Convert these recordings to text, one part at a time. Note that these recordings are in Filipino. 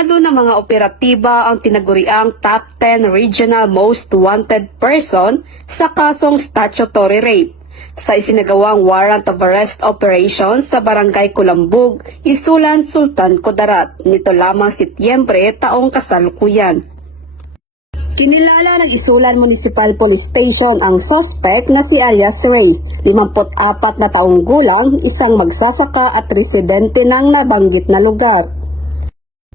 Aminado na mga operatiba ang tinaguriang Top 10 Regional Most Wanted Person sa kasong statutory rape sa isinagawang warrant of arrest operation sa Barangay Kulambug, Isulan, Sultan Kudarat nito lamang Setyembre taong kasalukuyan. Kinilala ng Isulan Municipal Police Station ang suspect na si Alias Ray, 54 na taong gulang, isang magsasaka at residente ng nabanggit na lugar.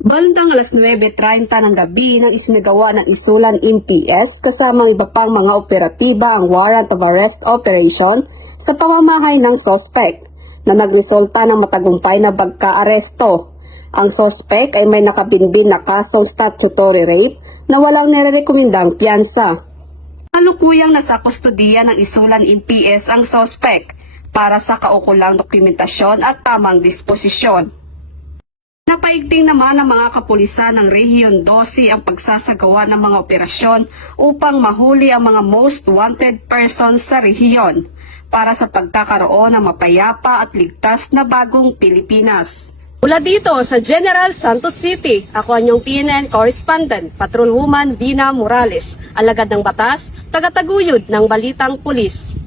Bandang alas 9:30 ng gabi nang isinagawa ng Isulan MPS kasama iba pang mga operatiba ang warrant of arrest operation sa pamamahay ng suspect na nagresulta ng matagumpay na pagka-aresto. Ang suspect ay may nakabinbin na kasong statutory rape na walang nirerekomendang piyansa. Kalukuyang nasa kustodiya ng Isulan MPS ang suspect para sa kaukulang dokumentasyon at tamang disposisyon. Napaigting naman ng mga kapulisan ng Rehiyon 12 ang pagsasagawa ng mga operasyon upang mahuli ang mga most wanted persons sa rehiyon para sa pagkakaroon ng mapayapa at ligtas na bagong Pilipinas. Mula dito sa General Santos City, ako ang inyong PNN correspondent, Patrolwoman Vina Morales, alagad ng batas, tagataguyod ng Balitang Pulis.